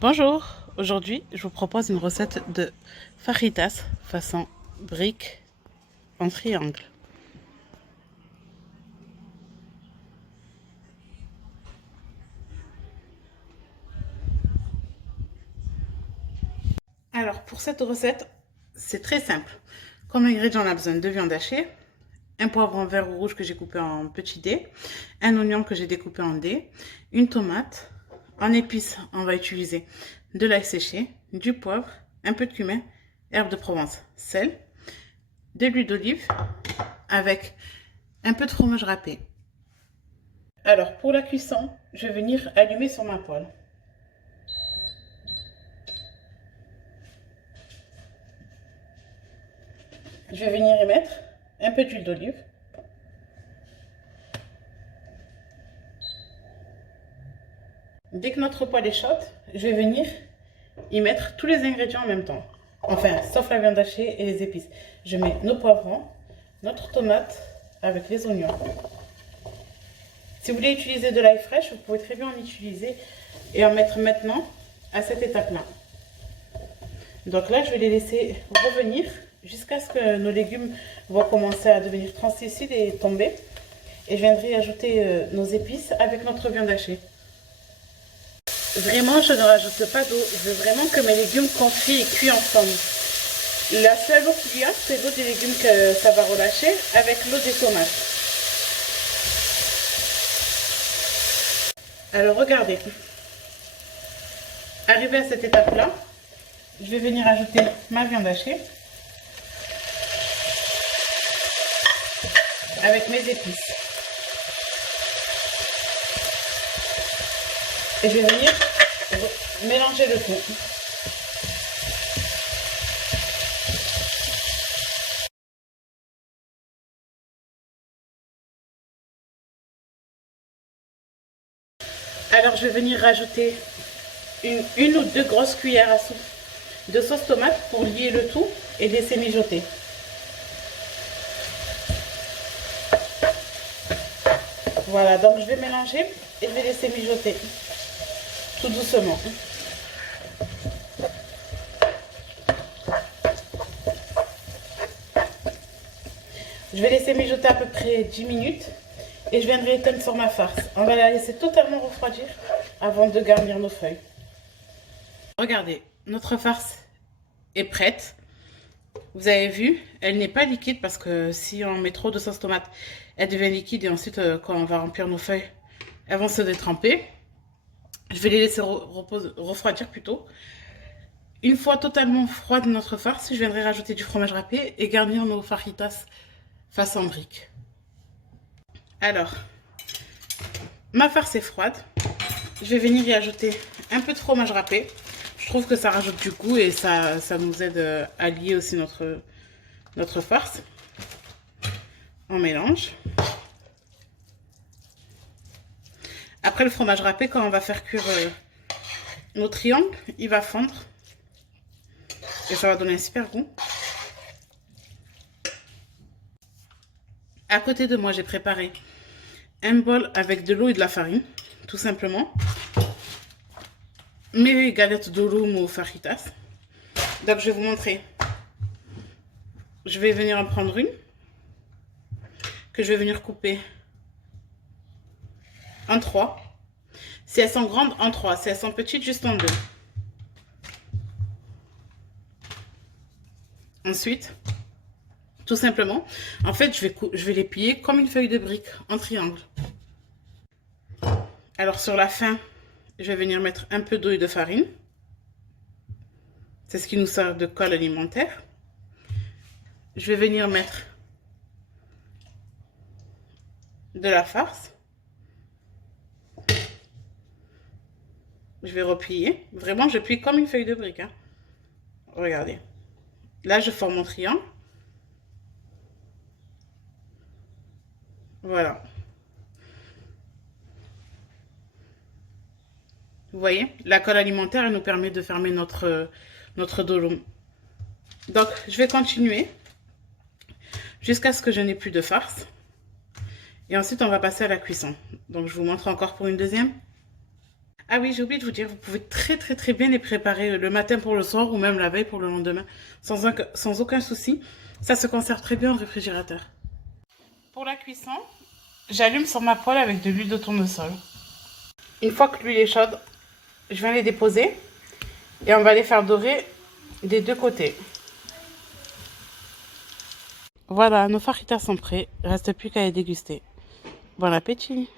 Bonjour, aujourd'hui je vous propose une recette de fajitas façon brique en triangle. Alors pour cette recette, c'est très simple. Comme ingrédient, on a besoin de viande hachée, un poivron vert ou rouge que j'ai coupé en petits dés, un oignon que j'ai découpé en dés, une tomate. En épices, on va utiliser de l'ail séché, du poivre, un peu de cumin, herbes de Provence, sel, de l'huile d'olive avec un peu de fromage râpé. Alors pour la cuisson, je vais venir allumer sur ma poêle. Je vais venir y mettre un peu d'huile d'olive. Dès que notre poêle est chaude, je vais venir y mettre tous les ingrédients en même temps. Enfin, sauf la viande hachée et les épices. Je mets nos poivrons, notre tomate avec les oignons. Si vous voulez utiliser de l'ail fraîche, vous pouvez très bien en utiliser et en mettre maintenant à cette étape-là. Donc là, je vais les laisser revenir jusqu'à ce que nos légumes vont commencer à devenir translucides et tomber. Et je viendrai ajouter nos épices avec notre viande hachée. Vraiment, je ne rajoute pas d'eau. Je veux vraiment que mes légumes confits et cuits ensemble. La seule eau qu'il y a, c'est l'eau des légumes que ça va relâcher avec l'eau des tomates. Alors regardez. Arrivé à cette étape-là, je vais venir ajouter ma viande hachée avec mes épices. Et je vais venir mélanger le tout. Alors je vais venir rajouter une ou deux grosses cuillères à soupe de sauce tomate pour lier le tout et laisser mijoter. Voilà, donc je vais mélanger et je vais laisser mijoter tout doucement. Je vais laisser mijoter à peu près 10 minutes et je viendrai éteindre sur ma farce. On va la laisser totalement refroidir avant de garnir nos feuilles. Regardez, notre farce est prête. Vous avez vu, elle n'est pas liquide parce que si on met trop de sauce tomate, elle devient liquide et ensuite quand on va remplir nos feuilles, elles vont se détremper. Je vais les laisser refroidir plutôt. Une fois totalement froide notre farce, je viendrai rajouter du fromage râpé et garnir nos fajitas façon brique. Alors, ma farce est froide. Je vais venir y ajouter un peu de fromage râpé. Je trouve que ça rajoute du goût et ça nous aide à lier aussi notre farce. On mélange. Après le fromage râpé, quand on va faire cuire nos triangles, il va fondre. Et ça va donner un super goût. À côté de moi, j'ai préparé un bol avec de l'eau et de la farine, tout simplement. Mes galettes durum ou fajitas. Donc je vais vous montrer. Je vais venir en prendre une que je vais venir couper en 3. Si elles sont grandes, en 3. Si elles sont petites, juste en 2. Ensuite, tout simplement, en fait, je vais les plier comme une feuille de brique en triangle. Alors sur la fin, je vais venir mettre un peu d'eau et de farine. C'est ce qui nous sert de colle alimentaire. Je vais venir mettre de la farce. Je vais replier. Vraiment, je plie comme une feuille de brique. Hein. Regardez. Là, je forme mon triangle. Voilà. Vous voyez, la colle alimentaire, elle nous permet de fermer notre durum. Donc, je vais continuer jusqu'à ce que je n'ai plus de farce. Et ensuite, on va passer à la cuisson. Donc, je vous montre encore pour une deuxième. Ah oui, j'ai oublié de vous dire, vous pouvez très bien les préparer le matin pour le soir ou même la veille pour le lendemain, sans aucun souci. Ça se conserve très bien au réfrigérateur. Pour la cuisson, j'allume sur ma poêle avec de l'huile de tournesol. Une fois que l'huile est chaude, je viens les déposer et on va les faire dorer des deux côtés. Voilà, nos fajitas sont prêts. Il ne reste plus qu'à les déguster. Bon appétit!